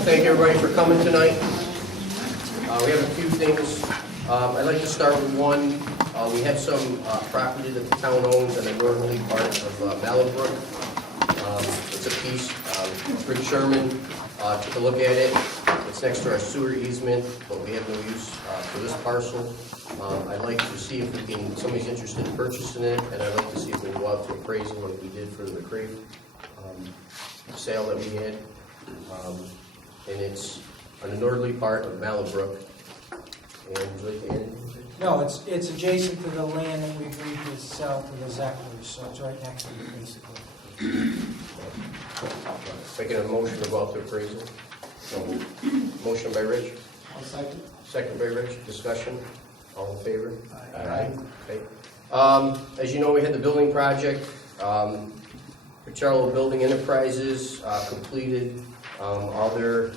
thank everybody for coming tonight. We have a few things. I'd like to start with one. We have some property that the town owns in the northerly part of Malibrook. It's a piece. Rick Sherman took a look at it. It's next to our sewer easement, but we have no use for this parcel. I'd like to see if we can, somebody's interested in purchasing it, and I'd like to see if we can go out to appraisal like we did for the McCrave sale that we had. And it's on the northerly part of Malibrook. And would you like to add anything? No, it's adjacent to the land that we agreed to sell to the Zachlers, so it's right next to it, basically. Making a motion to go out to appraisal. Motion by Rich. I'll second. Second by Rich. Discussion. All in favor? Aye. Okay. As you know, we had the building project. Charlo Building Enterprises completed all their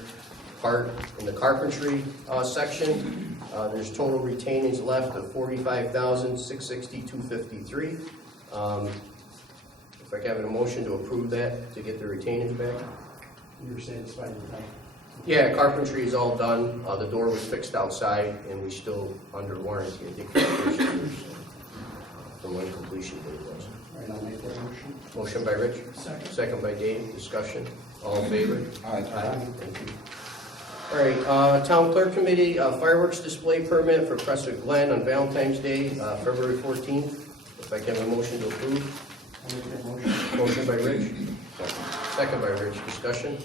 part in the carpentry section. There's total retainage left of $45,662.53. If I can have a motion to approve that to get the retainage back. You're satisfied with that? Yeah, carpentry is all done. The door was fixed outside, and we're still under warranty. I think for the first year, so, from when completion date was. All right, I'll make that motion. Motion by Rich. Second. Second by Dave. Discussion. All in favor? Aye. Thank you. All right, Town Clerk Committee, fireworks display permit for Crescent Glen on Valentine's Day, February 14th. If I can have a motion to approve. I'll make that motion. Motion by Rich. Second by Rich. Discussion.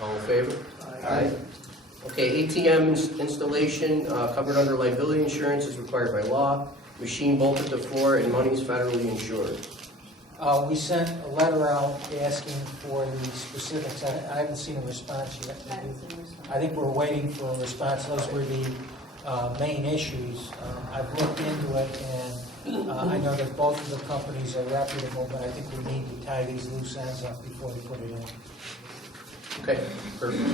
All in favor? Aye. Okay, ATM installation covered under liability insurance is required by law. Machine bolted to floor and money is federally insured. We sent a letter out asking for the specifics. I haven't seen a response yet. I think we're waiting for a response. Those were the main issues. I've looked into it, and I know that both of the companies are reputable, but I think we need to tie these loose ends up before we put it in. Okay, perfect.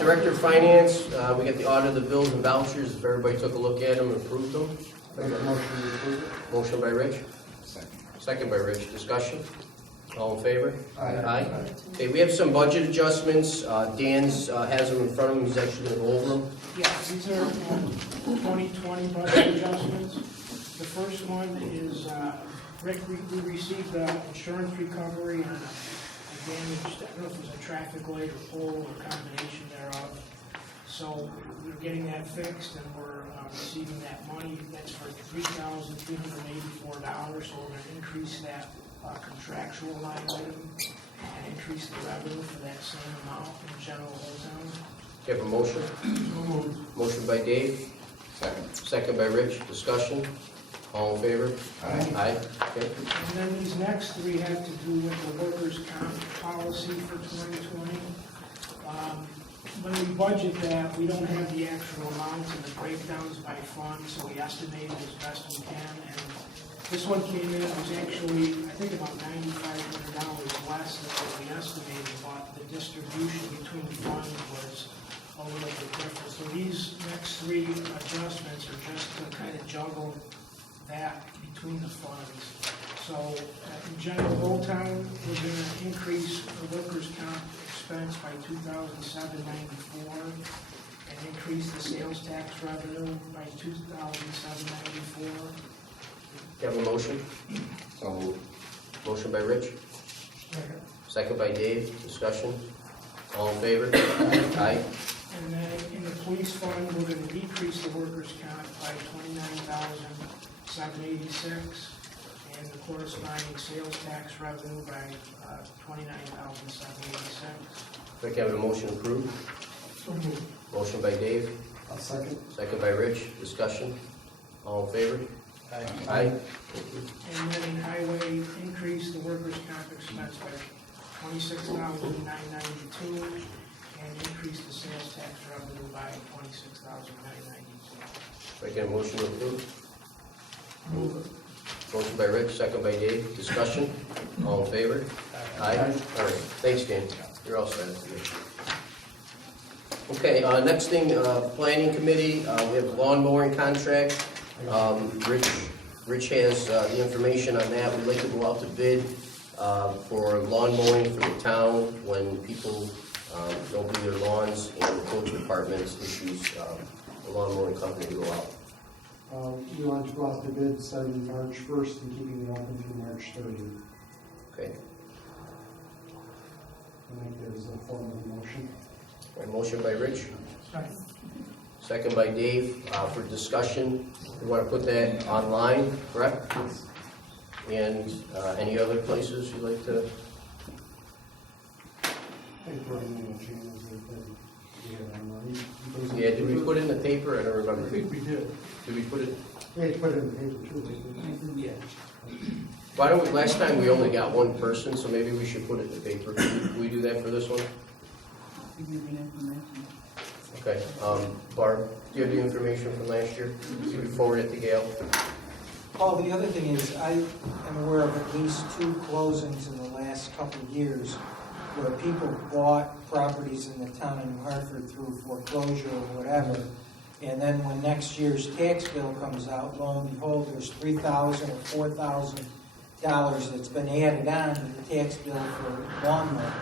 Director of Finance, we got the audit of the bills and vouchers. If everybody took a look at them and approved them. Make that motion to approve. Motion by Rich. Second. Second by Rich. Discussion. All in favor? Aye. Okay, we have some budget adjustments. Dan's has them in front of him. He's actually going to go over them. Yeah, these are 2020 budget adjustments. The first one is, Rick, we received insurance recovery on a damaged, I don't know if it was a traffic light or pole or combination thereof. So we're getting that fixed and we're receiving that money. That's for $3,384. So we're going to increase that contractual line item and increase the revenue for that same amount in general wholesale. Do you have a motion? Motion by Dave. Second. Second by Rich. Discussion. All in favor? Aye. Okay. And then these next three have to do with the workers' comp policy for 2020. When we budget that, we don't have the actual amounts and the breakdowns by fund, so we estimate it as best we can. And this one came in, it was actually, I think, about $9,500 less than what we estimated, but the distribution between funds was a little bit different. So these next three adjustments are just to kind of juggle that between the funds. So in general, Old Town, we're going to increase the workers' comp expense by $2,794 and increase the sales tax revenue by $2,794. Do you have a motion? So moved. Motion by Rich. Second by Dave. Discussion. All in favor? Aye. And then in the police fund, we're going to decrease the workers' comp by $29,786 and the corresponding sales tax revenue by $29,786. If I can have a motion approved. Motion by Dave. I'll second. Second by Rich. Discussion. All in favor? Aye. And then in highway, increase the workers' comp expense by $26,992 and increase the sales tax revenue by $26,992. If I can have a motion approved. Motion by Rich, second by Dave. Discussion. All in favor? Aye. All right. Thanks, Dan. You're all set. Okay, next thing, Planning Committee, we have a lawn mowing contract. Rich has the information on that. We'd like to go out to bid for lawn mowing for the town when people Don't do their lawns, and the coach department's issues the lawnmowing company to go out. We want to go out to bid starting March 1st and keeping it open through March 30th. Okay. I think there's a form of motion. All right, motion by Rich, second by Dave, for discussion. We want to put that online, correct? And any other places you'd like to? I think we're in the channels that we have online. Yeah, did we put it in the paper? I don't remember. I think we did. Did we put it? We had to put it in the paper too. didn't we? Yeah. Why don't we, last time we only got one person, so maybe we should put it in the paper. Can we do that for this one? Okay, Barb, do you have the information from last year? Can we forward it to Gail? Paul, the other thing is, I am aware of at least 2 closings in the last couple of years where people bought properties in the town of New Hartford through foreclosure or whatever, and then when next year's tax bill comes out, lo and behold, there's $3,000 or $4,000 that's been added on to the tax bill for lawnmower.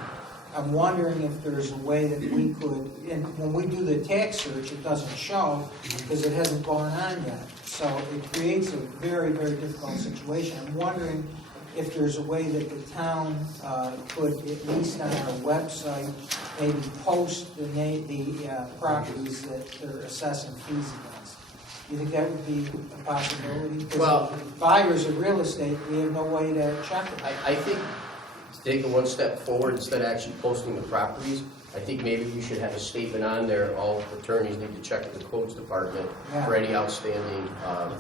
I'm wondering if there's a way that we could, and when we do the tax search, it doesn't show because it hasn't gone on yet. So it creates a very, very difficult situation. I'm wondering if there's a way that the town could, at least on our website, maybe post the properties that they're assessing fees against. Do you think that would be a possibility? 'Cause Well- buyers of real estate, we have no way to check it. I think, to take it one step forward, instead of actually posting the properties, I think maybe we should have a statement on there, all attorneys need to check with the codes department for any outstanding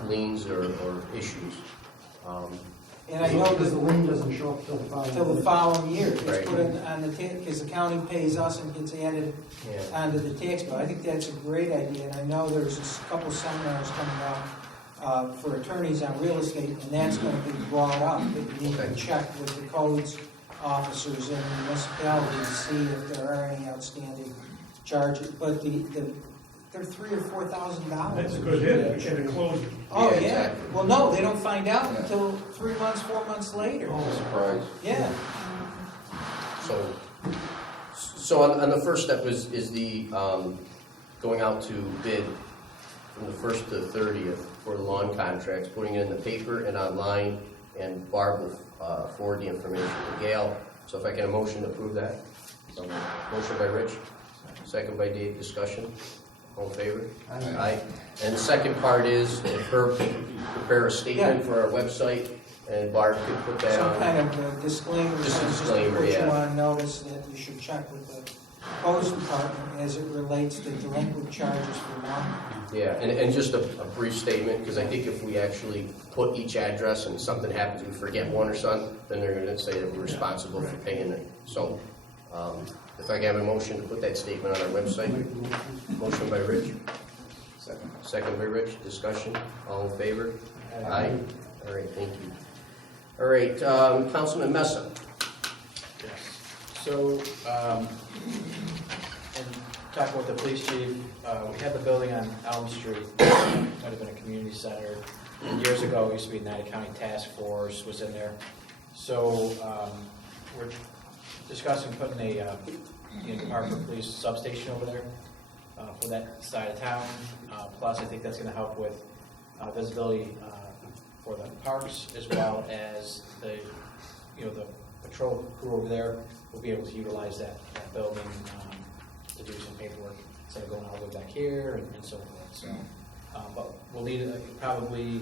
liens or issues. And I know Because the that lien doesn't show up till the following. till the following year, it's Right. put in on the because the county pays us and gets added Yeah. onto the tax bill. I think that's a great idea, and I know there's a couple seminars coming up for attorneys on real estate, and that's going to be brought up, that you need to Okay. check with the codes officers in the municipality to see if there are any outstanding charges, but they're $3,000 or $4,000. That's a good hit, we should have closed it. Oh, Yeah, yeah. exactly. Well, no, they don't find out Yeah. until 3 months, 4 months later. Surprise. Yeah. So on the first step is the going out to bid from the 1st to the 30th for the lawn contracts, putting it in the paper and online, and Barb will forward the information to Gail. So if I can, a motion to approve that. Motion by Rich, second by Dave, discussion. All in favor? Aye. And the second part is if her prepare a statement for our website, and Barb could put that Some on. kind of disclaimer, Just a just to disclaimer, put you yeah. on notice that you should check with the codes department as it relates to delinquent charges for lawn. Yeah, and just a brief statement, because I think if we actually put each address and something happens, we forget one or something, then they're going to say that we're responsible for paying it. So if I can have a motion to put that statement on our website. Motion by Rich, Second. second by Rich, discussion, all in favor? Aye. All right, thank you. All right, Councilman Mesa. Yes. So, and talking with the police chief, we had the building on Elm Street, might have been a community center. And years ago, it used to be United County Task Force was in there. So, we're discussing putting a Hartford Police substation over there for that side of town. Plus, I think that's going to help with visibility for the parks, as well as the patrol crew over there will be able to utilize that building to do some paperwork instead of going all the way back here and so forth. So, but we'll need probably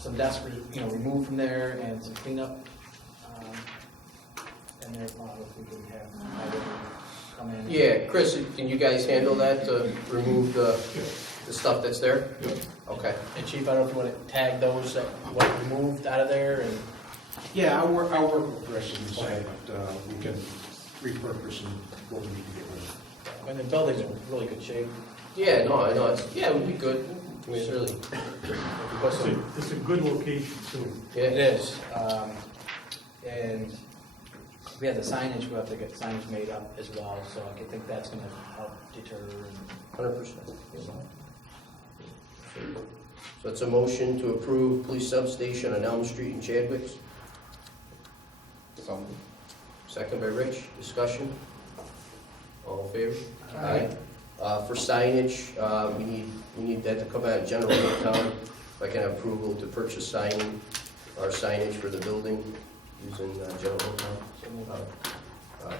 some desks, removed from there and some cleanup. And there, if we can have come in. Yeah, Chris, can you guys handle that, to remove the stuff that's there? Okay. And Chief, I don't know if you want to tag those that what removed out of there and. Yeah, I'll work with Chris and say that we can repurpose and what we need to get rid of. I mean, the building's in really good shape. Yeah, no, I know, it would be good. I mean, it's really, It's a good location too. yeah. It is. And we have the signage, we'll have to get signage made up as well, so I think that's going to help deter. 100%. So it's a motion to approve police substation on Elm Street in Chadwicks. So, Second by Rich, discussion. in favor? Aye. For signage, we need that to come out of general account. If I can have approval to purchase signage for the building using general account.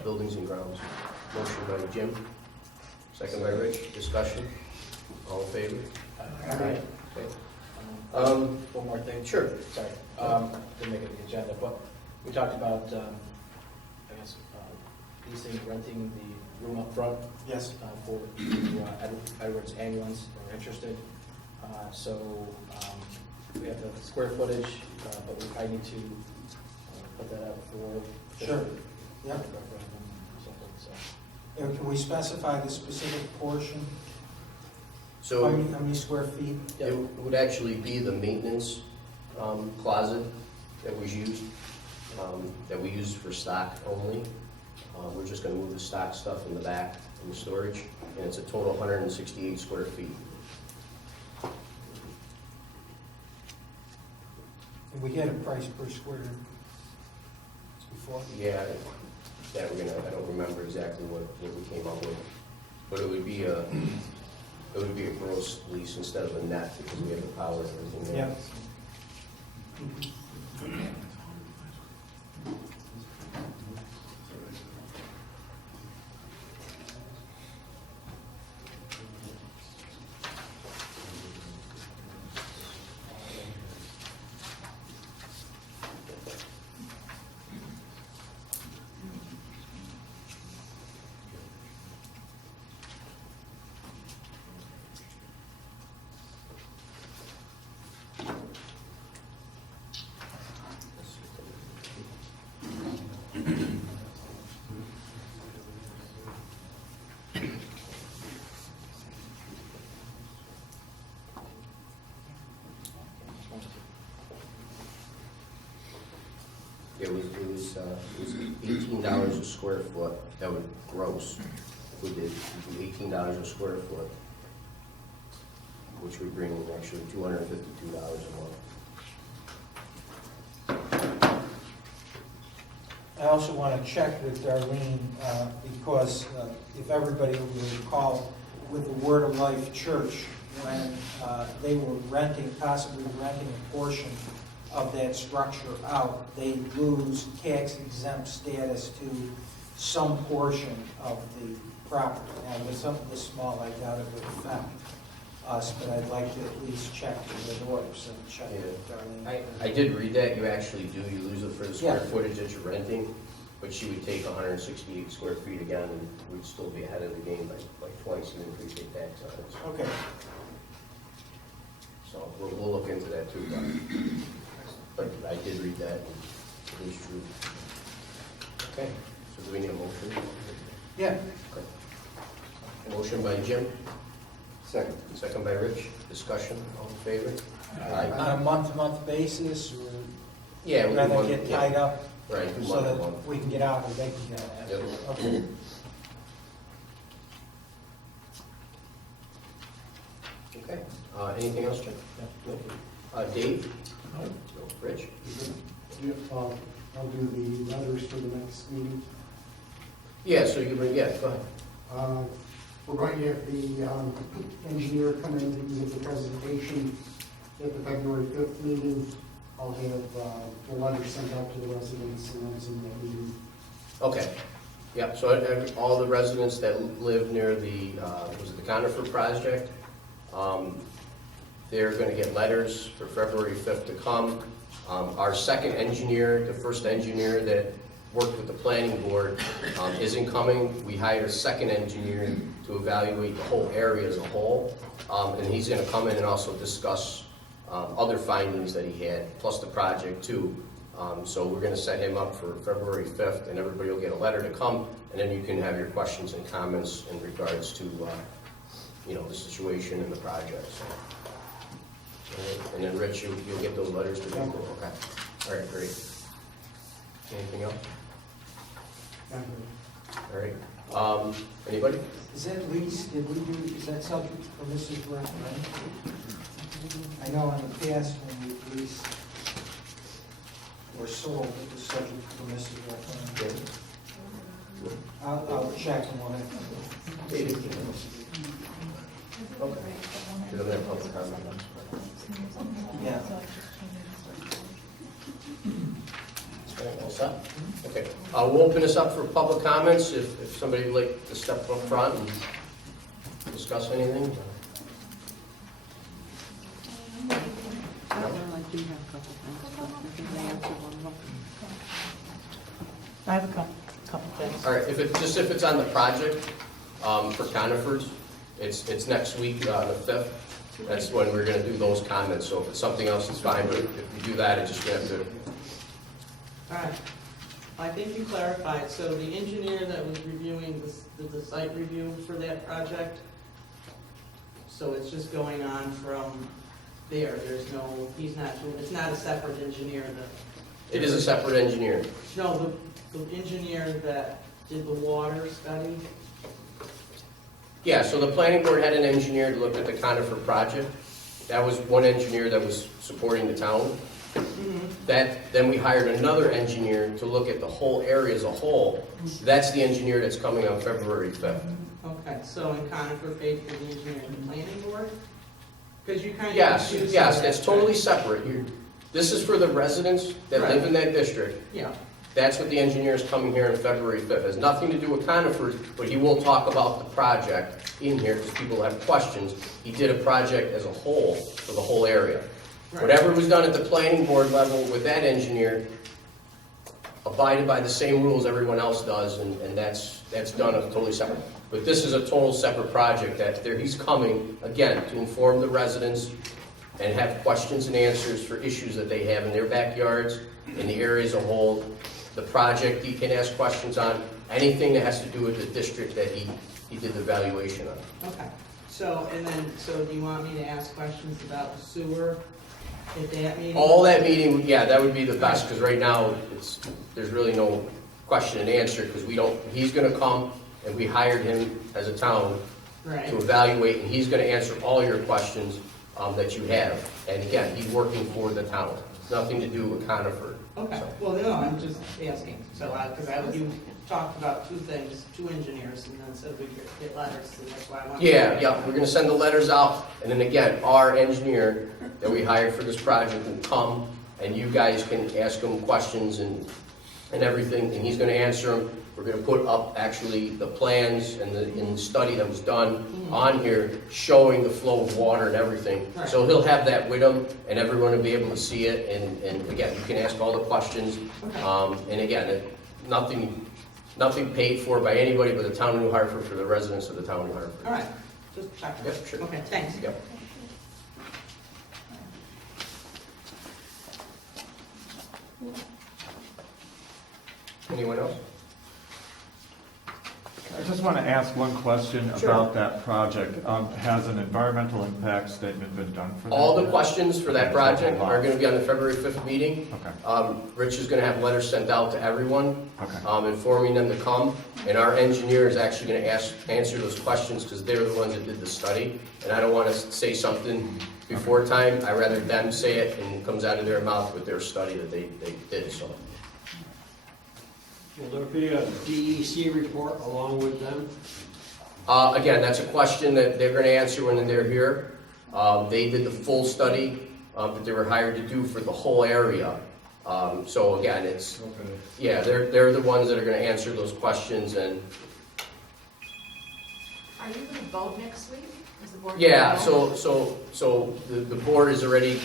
Buildings and grounds. Motion by Jim, second by Rich. Discussion. All in favor? Aye. Okay. One more thing. Sure. Sorry, didn't make it the agenda, but we talked about, I guess, leasing, renting the room up front. Yes. For Edwards ambulance, they're interested. So we have the square footage, but I need to put that up for. Sure. Yeah. So. Can we specify the specific portion? So How many square feet? it would actually be the maintenance closet that was used, that we used for stock only. We're just gonna move the stock stuff in the back in the storage, and it's a total 168 square feet. Did we get a price per square before? Yeah, I don't remember exactly what we came up with, but it would be a gross lease instead of a net, because we have the power and everything there. Yeah. It was $18 a square foot. That would gross. If we did $18 a square foot, which would bring in actually $252 a month. I also want to check with Darlene, because if everybody will recall, with the Word of Life Church, when they were possibly renting a portion of that structure out, they lose tax exempt status to some portion of the property. Now, with something this small, I doubt it would affect us, but I'd like to at least check the orders and check with Darlene. I did read that. You actually do. You lose it for the square Yeah. footage that you're renting, but she would take 168 square feet again, and we'd still be ahead of the game by twice the increase in tax on it. Okay. So we'll look into that too. But I did read that, and it is true. Okay, so do we need a motion? Yeah. Okay. Motion by Jim, Second. second by Rich. Discussion, all in favor? On a month-to-month basis, or Yeah, we rather want- get yeah. tied up Right, do so month to that month. we can get out or they can get out? Yep. Okay. Okay, anything else, Jim? No. Dave? No. Rich? Yeah, I'll do the letters for the next meeting. Yeah, so you bring, yeah, go ahead. We're going to have the engineer come in and give the presentation at the February 5th meeting. I'll have the letters sent out to the residents and those in that meeting. Okay, yeah, so all the residents that live near the, was it the Conifer project? They're gonna get letters for February 5th to come. Our second engineer, the first engineer that worked with the planning board, isn't coming. We hired a second engineer to evaluate the whole area as a whole. And he's gonna come in and also discuss other findings that he had, plus the project too. So we're gonna set him up for February 5th, and everybody will get a letter to come, and then you can have your questions and comments in regards to, the situation and the project. So. All right. And then Rich, you'll get those letters to people? Okay. All right, great. Anything else? All right. Anybody? Is that lease, is that subject to permissive referendum? I know in the past when we leased or sold, it was subject to permissive referendum. I'll check and we'll have Okay. Doesn't have public comment. All set? Okay, we'll open this up for public comments, if somebody would like to step up front and discuss anything. I have a couple things. All right, if it's on the project, for Conifers, it's next week, the 5th. That's when we're gonna do those comments, so if it's something else, it's fine, but if we do that, it's just gonna have to. All right. I think you clarified, so the engineer that was reviewing the site review for that project, so it's just going on from there, there's no, it's not a separate engineer that... It is a separate engineer. No, the engineer that did the water study, Yeah, so the planning board had an engineer that looked at the Conifer project. That was one engineer that was supporting the town. Then we hired another engineer to look at the whole area as a whole. That's the engineer that's coming on February 5th. okay, so in Conifer paid for the engineer and the planning board? Because you kind of... Yes, that's totally separate. This is for the residents that live in that district. Yeah, That's what the engineer is coming here on February 5th. It has nothing to do with Conifers, but he will talk about the project in here because people have questions. He did a project as a whole for the whole area. right. Whatever was done at the planning board level with that engineer abided by the same rules everyone else does, and that's done totally separate. But this is a total separate project that he's coming, again, to inform the residents and have questions and answers for issues that they have in their backyards, in the area as a whole. The project, he can ask questions on anything that has to do with the district that he did the evaluation on. Okay, so do you want me to ask questions about the sewer at that meeting? All that meeting, yeah, that would be the best, because right now, there's really no question and answer, because he's gonna come, and we hired him as a town Right, to evaluate, and he's gonna answer all your questions that you have. And again, he's working for the town. It's nothing to do with Conifer. okay, So, well, no, I'm just asking, so, because you talked about two things, two engineers, and then said we could get letters, and that's why I wanted... Yeah, we're gonna send the letters out, and then again, our engineer that we hired for this project will come, and you guys can ask him questions and everything, and he's gonna answer them. We're gonna put up actually the plans and the study that was done on here showing the flow of water and everything. Right. So he'll have that with him, and everyone will be able to see it, and again, you can ask all the questions. Okay. And again, nothing paid for by anybody but the town of New Hartford for the residents of the town of New Hartford. All right, just checking. Yep, sure. Okay, thanks. Yep. Anyone else? I just want to ask one question Sure. about that project. Has an environmental impact statement been done for that? All the yet? questions for that Okay, project so are going to be on the February 5th meeting. Okay, Rich is going to have letters sent out to everyone, okay. informing them to come. And our engineer is actually going to answer those questions because they're the ones that did the study. And I don't want to say something before time. I'd rather them say it and it comes out of their mouth with their study that they did, so. Will there be a DEC report along with them? Again, that's a question that they're going to answer when they're here. They did the full study that they were hired to do for the whole area. So again, it's, yeah, they're the ones that are going to answer those questions. And Are you going to vote next week? Is the board? yeah, gonna vote? so the board has already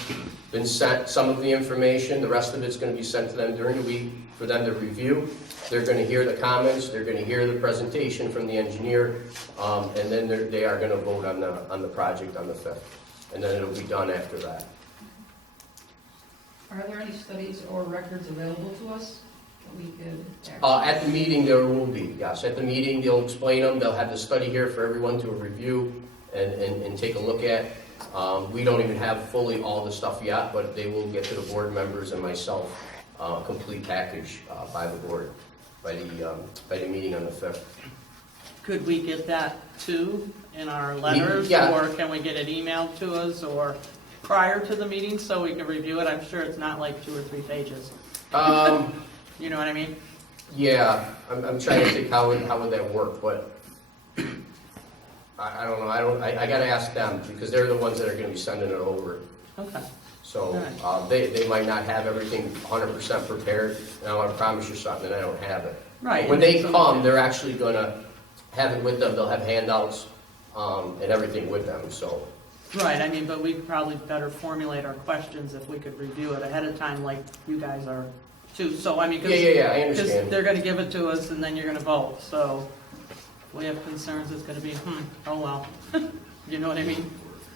been sent some of the information. The rest of it's going to be sent to them during the week for them to review. They're going to hear the comments, they're going to hear the presentation from the engineer, and then they are going to vote on the project on the 5th. And then it'll be done after that. Are there any studies or records available to us that we could? At the meeting, there will be, yes. At the meeting, they'll explain them. They'll have the study here for everyone to review and take a look at. We don't even have fully all the stuff yet, but they will get to the board members and myself a complete package by the board, by the meeting on the 5th. Could we get that too in our letters? Yeah. Or can we get it emailed to us or prior to the meeting so we can review it? I'm sure it's not like 2 or 3 pages. You know what I mean? Yeah, I'm trying to think how would that work, but I don't know, I gotta ask them, because they're the ones that are gonna be sending it over. Okay. So, Alright. they might not have everything 100% prepared, and I wanna promise you something, and I don't have it. Right. When they come, they're actually gonna have it with them, they'll have handouts, and everything with them, so. Right, I mean, but we could probably better formulate our questions if we could review it ahead of time like you guys are too. So, I mean, Yeah, I because understand. they're gonna give it to us and then you're gonna vote. So if we have concerns, it's gonna be, oh well. You know what I mean?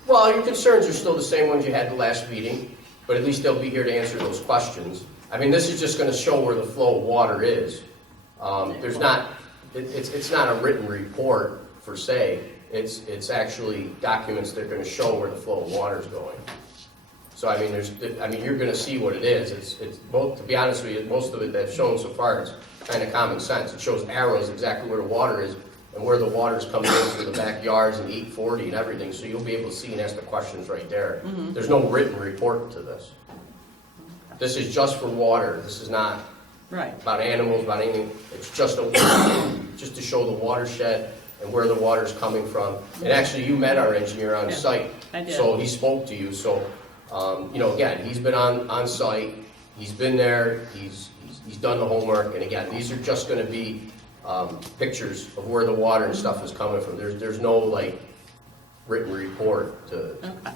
Well, your concerns are still the same ones you had the last meeting, but at least they'll be here to answer those questions. I mean, this is just gonna show where the flow of water is. There's not, it's not a written report per se. It's actually documents that are gonna show where the flow of water is going. So, I mean, you're gonna see what it is. It's both, to be honest with you, most of it that's shown so far is kind of common sense. It shows arrows exactly where the water is and where the water's coming in through the backyards and 840 and everything, so you'll be able to see and ask the questions right there. There's no written report to this. This is just for water. This is not Right. about animals, about anything. It's just just to show the watershed and where the water's coming from. And actually, you met our engineer on Yeah, site. I did. So he spoke to you, so, again, he's been on site, he's been there, he's done the homework, and again, these are just gonna be, pictures of where the water and stuff is coming from. There's no, like, written report to, Okay.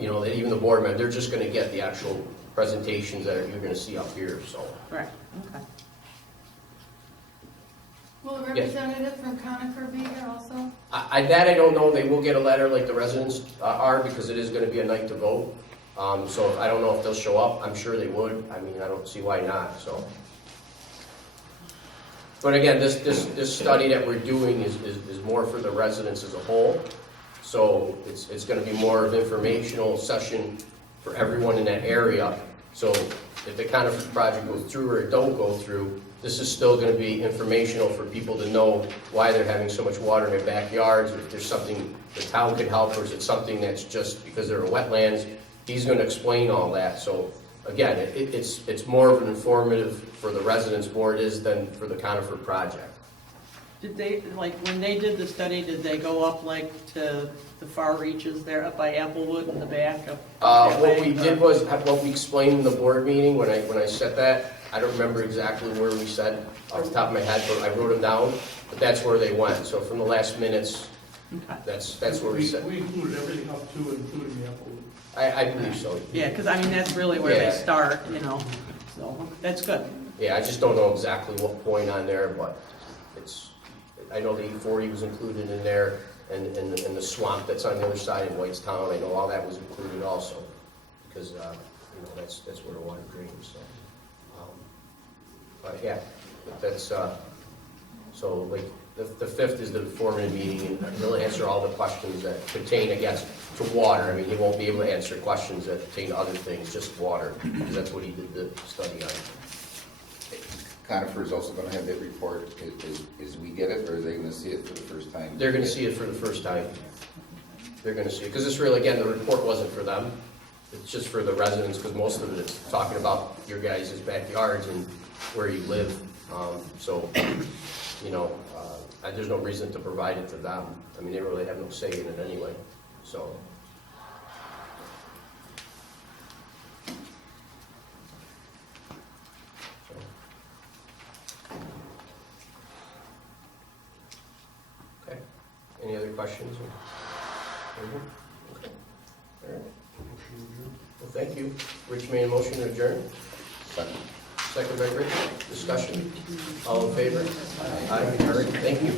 even the board member, they're just gonna get the actual presentations that you're gonna see up here, so. Right. Okay. Will a Yes. representative from Conifer be here also? I don't know, they will get a letter like the residents are, because it is gonna be a night to vote. So I don't know if they'll show up, I'm sure they would, I mean, I don't see why not, so. But again, this study that we're doing is more for the residents as a whole. So it's gonna be more of an informational session for everyone in that area. So if the Conifer project goes through or it don't go through, this is still gonna be informational for people to know why they're having so much water in their backyards, or if there's something the town can help, or is it something that's just because there are wetlands. He's gonna explain all that, so again, it's more of an informative for the residents more it is than for the Conifer project. Did they, like, when they did the study, did they go up, like, to the far reaches there, up by Applewood in the back of? What we did was, what we explained in the board meeting, when I said that, I don't remember exactly where we said off the top of my head, but I wrote them down, but that's where they went. So from the last minutes, Okay. that's where we said. We included everything up to and including the Apple. I believe so. Yeah, because I mean, that's really where they Yeah. start, so that's good. Yeah, I just don't know exactly what point on there, but I know the 840 was included in there, and the swamp that's on the other side in Whitestown, I know all that was included also, because, that's where the water drains, so. But yeah, that's, so like, the 5th is the informative meeting, and he'll answer all the questions that pertain, I guess, to water. I mean, he won't be able to answer questions that pertain to other things, just water, because that's what he did the study on. Conifer is also gonna have that report, as we get it, or are they gonna see it for the first time? They're gonna see it for the first time. They're gonna see it, because this really, again, the report wasn't for them. It's just for the residents, because most of it is talking about your guys' backyards and where you live. There's no reason to provide it to them. I mean, they really have no say in it anyway, so. Okay, any other questions? Okay. All right. Well, thank you. Rich made a motion to adjourn. Second. Second by Rich. Discussion. All in favor? Aye. All right, thank you.